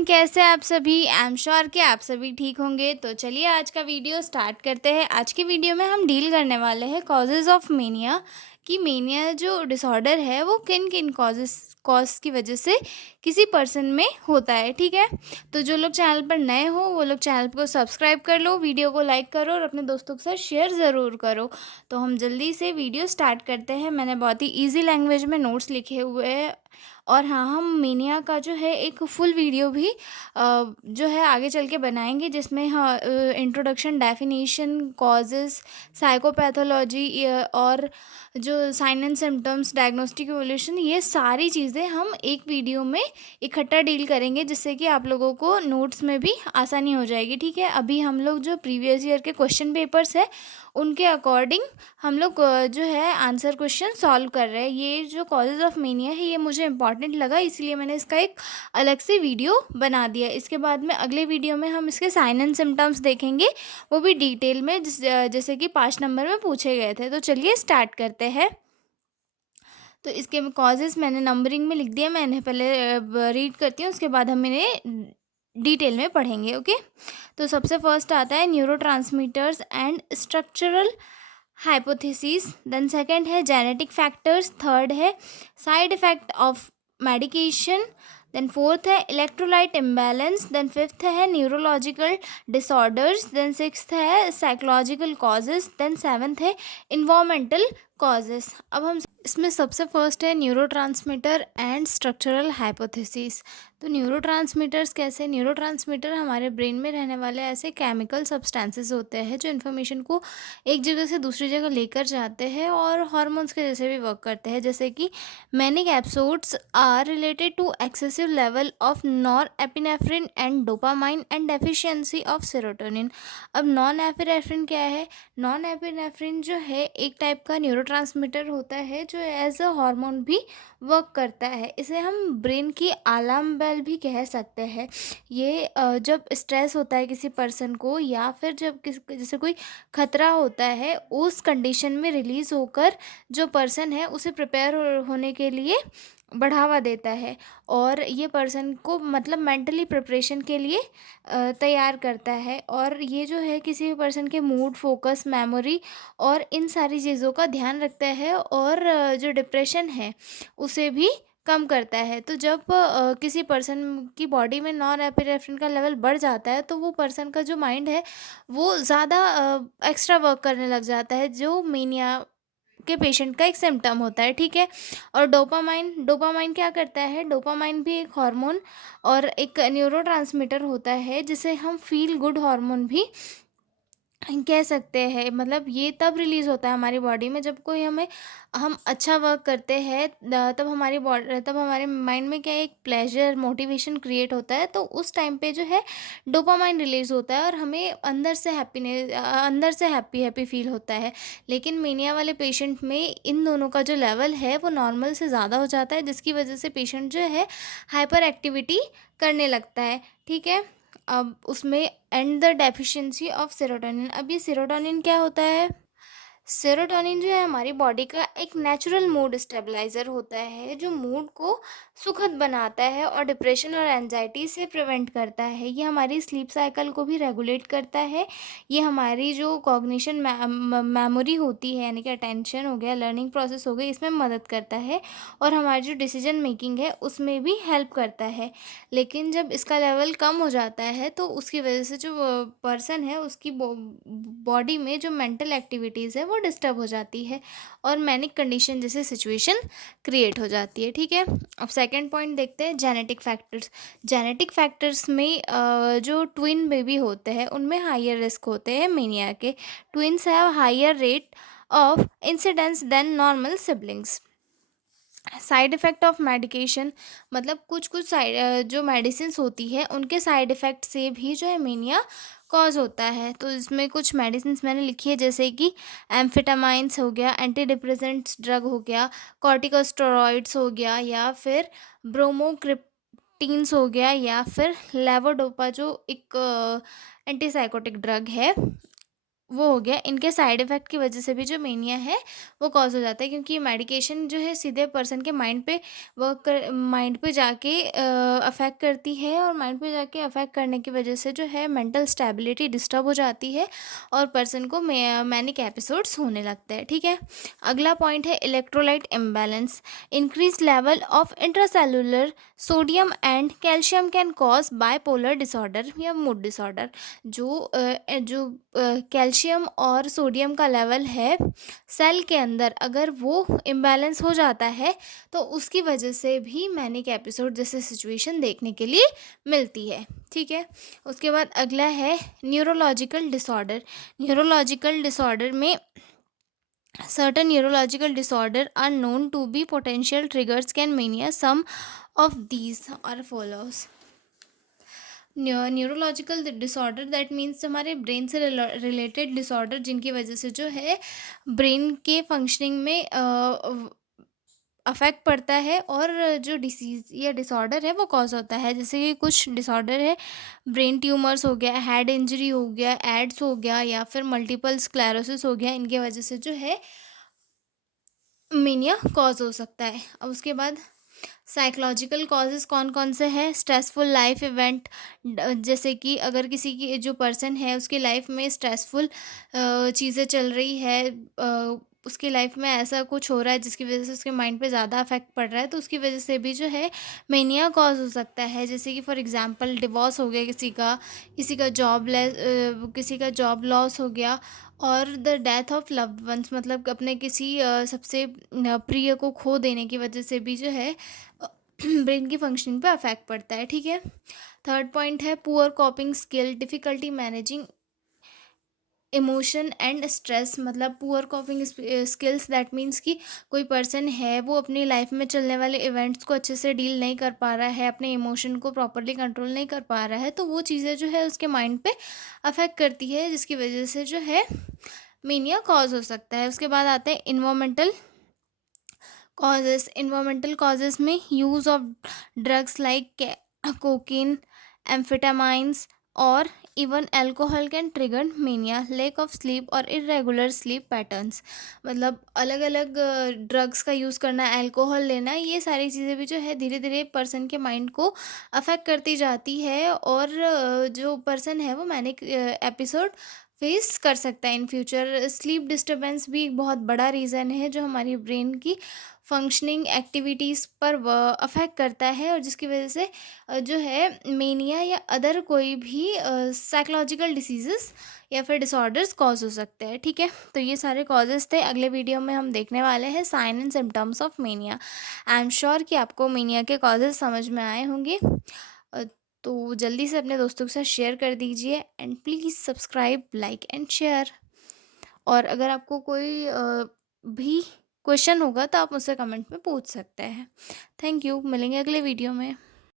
Everyone, कैसे हैं आप सभी। आई एम श्योर कि आप सभी ठीक होंगे। तो चलिए आज का वीडियो स्टार्ट करते हैं। आज की वीडियो में हम डील करने वाले हैं कॉजेज़ ऑफ मेनिया, कि मेनिया जो डिसऑर्डर है वो किन किन कॉज की वजह से किसी पर्सन में होता है। ठीक है, तो जो लोग चैनल पर नए हो वो लोग चैनल को सब्सक्राइब कर लो, वीडियो को लाइक करो और अपने दोस्तों के साथ शेयर ज़रूर करो। तो हम जल्दी से वीडियो स्टार्ट करते हैं। मैंने बहुत ही ईजी लैंग्वेज में नोट्स लिखे हुए हैं और हाँ, हम मेनिया का जो है एक फुल वीडियो भी जो है आगे चल के बनाएंगे, जिसमें हाँ इंट्रोडक्शन, डेफिनेशन, कॉजेज़, साइकोपैथोलॉजी और जो sign and symptoms, diagnostic evolution, ये सारी चीज़ें हम एक वीडियो में इकट्ठा डील करेंगे, जिससे कि आप लोगों को नोट्स में भी आसानी हो जाएगी। ठीक है, अभी हम लोग जो प्रीवियस ईयर के क्वेश्चन पेपर्स है उनके अकॉर्डिंग हम लोग जो है आंसर क्वेश्चन सॉल्व कर रहे हैं। ये जो कॉजेज़ ऑफ मेनिया है ये मुझे इंपॉर्टेंट लगा, इसलिए मैंने इसका एक अलग से वीडियो बना दिया। इसके बाद में अगले वीडियो में हम इसके साइन एंड सिम्टम्स देखेंगे, वो भी डिटेल में, जैसे कि 5 नंबर में पूछे गए थे। तो चलिए स्टार्ट करते हैं। तो इसके कॉजेज़ मैंने नंबरिंग में लिख दिया, मैं इन्हें पहले रीड करती हूँ, उसके बाद हम इन्हें डिटेल में पढ़ेंगे। ओके, तो सबसे फर्स्ट आता है neurotransmitters and structural hypothesis. Then second है जेनेटिक फैक्टर्स। थर्ड है side effect of medication. Then fourth है इलेक्ट्रोलाइट इम्बैलेंस। देन फिफ्थ है न्यूरोलॉजिकल डिसऑर्डर्स। देन सिक्स्थ है साइकोलॉजिकल कॉजेज। देन सेवन्थ है इन्वायरमेंटल कॉजेज। अब हम इसमें सबसे फर्स्ट है न्यूरोट्रांसमीटर एंड स्ट्रक्चरल हाइपोथेसिस। तो न्यूरोट्रांसमीटर्स कैसे? न्यूरोट्रांसमीटर हमारे ब्रेन में रहने वाले ऐसे केमिकल सब्सटेंसेस होते हैं जो इन्फॉर्मेशन को एक जगह से दूसरी जगह लेकर जाते हैं और हार्मोन्स के जैसे भी वर्क करते हैं। जैसे कि manic episodes are related to excessive level of norepinephrine and dopamine and deficiency of serotonin. अब नॉन एपिनेफ्रिन क्या है? नॉन एपिनेफ्रिन जो है एक टाइप का न्यूरोट्रांसमीटर होता है जो एज अ हार्मोन भी वर्क करता है। इसे हम ब्रेन की अलार्म बेल भी कह सकते हैं। ये जब स्ट्रेस होता है किसी पर्सन को, या फिर जब जैसे कोई खतरा होता है, उस कंडीशन में रिलीज़ होकर जो पर्सन है उसे प्रिपेयर होने के लिए बढ़ावा देता है, और ये पर्सन को मतलब मेंटली प्रिपरेशन के लिए तैयार करता है। और ये जो है किसी भी पर्सन के मूड, फोकस, मेमोरी और इन सारी चीज़ों का ध्यान रखता है, और जो डिप्रेशन है उसे भी कम करता है। तो जब किसी पर्सन की बॉडी में नॉन एपिनेफ्रिन का लेवल बढ़ जाता है तो वो पर्सन का जो माइंड है वो ज़्यादा एक्स्ट्रा वर्क करने लग जाता है, जो मेनिया के पेशेंट का एक सिम्टम होता है। ठीक है, और डोपामाइन, डोपामाइन क्या करता है? डोपामाइन भी एक हार्मोन और एक न्यूरोट्रांसमीटर होता है, जिसे हम फील गुड हार्मोन भी कह सकते हैं। मतलब ये तब रिलीज़ होता है हमारी बॉडी में जब कोई हम अच्छा वर्क करते हैं, तब हमारे माइंड में क्या है, एक प्लेजर, मोटिवेशन क्रिएट होता है। तो उस टाइम पे जो है डोपामाइन रिलीज़ होता है और हमें अंदर से हैप्पी हैप्पी फील होता है। लेकिन मेनिया वाले पेशेंट में इन दोनों का जो लेवल है वो नॉर्मल से ज़्यादा हो जाता है, जिसकी वजह से पेशेंट जो है हाइपर एक्टिविटी करने लगता है। ठीक है, अब उसमें and the deficiency of serotonin. अब ये सेरोटोनिन क्या होता है? सेरोटोनिन जो है हमारी बॉडी का एक नेचुरल मूड स्टेबलाइज़र होता है, जो मूड को सुखद बनाता है और डिप्रेशन और एंजाइटी से प्रिवेंट करता है। ये हमारी स्लीप साइकिल को भी रेगुलेट करता है। ये हमारी जो कॉग्निशन मेमोरी होती है, यानी कि अटेंशन हो गया, लर्निंग प्रोसेस हो गई, इसमें मदद करता है, और हमारी जो डिसीजन मेकिंग है उसमें भी हेल्प करता है। लेकिन जब इसका लेवल कम हो जाता है तो उसकी वजह से जो पर्सन है उसकी बॉडी में जो मेंटल एक्टिविटीज़ है वो डिस्टर्ब हो जाती है और मैनिक कंडीशन जैसे सिचुएशन क्रिएट हो जाती है। ठीक है, अब सेकंड पॉइंट देखते हैं, जेनेटिक फैक्टर्स। जेनेटिक फैक्टर्स में जो ट्विन बेबी होते हैं उनमें हायर रिस्क होते हैं मेनिया के। Twins have higher rate of incidence than normal siblings. Side effect of medication, मतलब कुछ कुछ जो मेडिसिन्स होती है उनके साइड इफ़ेक्ट से भी जो है मेनिया कॉज होता है। तो इसमें कुछ मेडिसिन्स मैंने लिखी है, जैसे कि एम्फेटामाइंस हो गया, एंटी डिप्रेसेंट्स ड्रग हो गया, कॉर्टिकोस्टेरॉइड्स हो गया, या फिर ब्रोमोक्रिप्टीन्स हो गया, या फिर लेवोडोपा जो एक एंटीसाइकोटिक ड्रग है वो हो गया, इनके साइड इफ़ेक्ट की वजह से भी जो मेनिया है वो कॉज़ हो जाता है, क्योंकि मेडिकेशन जो है सीधे पर्सन के माइंड पे वर्क कर माइंड पे जाके अफ़ेक्ट करती है, और माइंड पे जाके अफ़ेक्ट करने की वजह से जो है मेंटल स्टेबिलिटी डिस्टर्ब हो जाती है और पर्सन को मैनिक एपिसोड्स होने लगते हैं, ठीक है। अगला पॉइंट है electrolyte imbalance. Increase level of intracellular sodium and calcium can cause bipolar disorder या मूड डिसऑर्डर। जो कैल्शियम और सोडियम का लेवल है सेल के अंदर, अगर वो इम्बैलेंस हो जाता है तो उसकी वजह से भी मैनिक एपिसोड जैसे सिचुएशन देखने के लिए मिलती है, ठीक है। उसके बाद अगला है न्यूरोलॉजिकल डिसऑर्डर। न्यूरोलॉजिकल डिसऑर्डर में certain neurological disorder are known to be potential triggers can mania. Some of these are follows. Neurological disorder that means हमारे ब्रेन से रिलेटेड डिसऑर्डर, जिनकी वजह से जो है ब्रेन के फंक्शनिंग में अफेक्ट पड़ता है और जो डिसीज़ या डिसऑर्डर है वो कॉज होता है। जैसे कि कुछ डिसऑर्डर है, ब्रेन ट्यूमर्स हो गया, हेड इंजरी हो गया, एड्स हो गया, या फिर मल्टीपल स्क्लेरोसिस हो गया, इनके वजह से जो है मेनिया कॉज हो सकता है। अब उसके बाद साइकोलॉजिकल कॉजेज़ कौन कौन से हैं? स्ट्रेसफुल लाइफ इवेंट, जैसे कि अगर किसी की जो पर्सन है उसकी लाइफ में स्ट्रेसफुल चीज़ें चल रही है, उसकी लाइफ में ऐसा कुछ हो रहा है जिसकी वजह से उसके माइंड पे ज़्यादा अफेक्ट पड़ रहा है, तो उसकी वजह से भी जो है मेनिया कॉज हो सकता है। जैसे कि फॉर एग्जांपल डिवोर्स हो गया किसी का जॉब लॉस हो गया, और the death of loved ones, मतलब अपने किसी सबसे प्रिय को खो देने की वजह से भी जो है ब्रेन की फंक्शनिंग पे अफेक्ट पड़ता है, ठीक है। थर्ड पॉइंट है poor coping skill, difficulty managing emotion and stress. मतलब poor coping skills that means कि कोई पर्सन है वो अपनी लाइफ में चलने वाले इवेंट्स को अच्छे से डील नहीं कर पा रहा है, अपने इमोशन को प्रॉपरली कंट्रोल नहीं कर पा रहा है, तो वो चीज़ें जो है उसके माइंड पे अफेक्ट करती है, जिसकी वजह से जो है मेनिया कॉज हो सकता है। उसके बाद आते हैं इन्वामेंटल कॉजेज़। इन्वामेंटल कॉजेज़ में use of drugs like cocaine, amphetamines और even alcohol can trigger mania. Lack of sleep और इरेगुलर स्लीप पैटर्न्स, मतलब अलग अलग ड्रग्स का यूज़ करना, अल्कोहल लेना, ये सारी चीज़ें भी जो है धीरे धीरे पर्सन के माइंड को अफेक्ट करती जाती है, और जो पर्सन है वो मैनिक एपिसोड फेस कर सकता है इन फ्यूचर। स्लीप डिस्टर्बेंस भी एक बहुत बड़ा रीज़न है जो हमारी ब्रेन की फंक्शनिंग एक्टिविटीज़ पर अफेक्ट करता है, और जिसकी वजह से जो है मेनिया या अदर कोई भी साइकोलॉजिकल डिसीजेस या फिर डिसऑर्डर्स कॉज हो सकते हैं, ठीक है। तो ये सारे कॉजेज़ थे। अगले वीडियो में हम देखने वाले हैं sign and symptoms of mania. I am sure कि आपको मेनिया के कॉजेज़ समझ में आए होंगे। अ, तो जल्दी से अपने दोस्तों के साथ शेयर कर दीजिए, and please subscribe, like and share. और अगर आपको कोई भी क्वेश्चन होगा तो आप मुझसे कमेंट में पूछ सकते हैं। थैंक यू, मिलेंगे अगले वीडियो में।